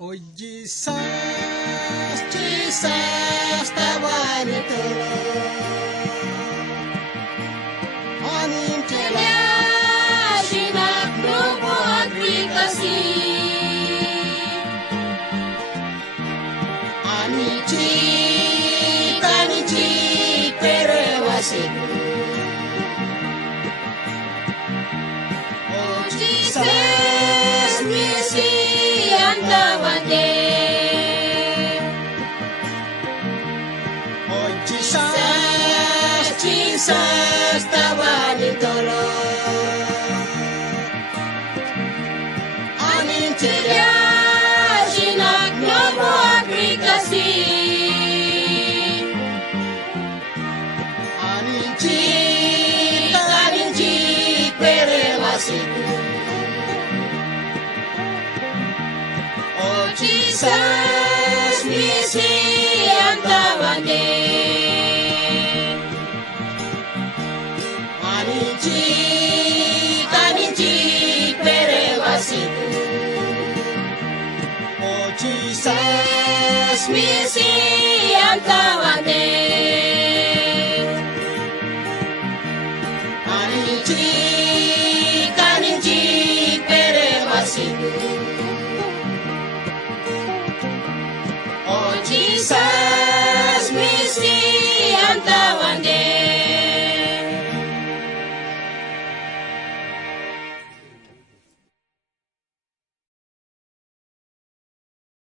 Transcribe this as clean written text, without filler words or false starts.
Oh Jesus, Jesus, tawani tulong. Aning Kaya sinaklobo at kasi Anichi, tanichi, perewasik. Oh Jesus, misi ang tawade. oh Jesus, Jesus, tawani tulong. Aning Kaya sinaklobo at kasi Anichi, tanichi, perewasik. Oh Jesus, misi ang tawade. Anichi, tanichi, perewasik. Oh Jesus, Misi ang tawade. Anichi,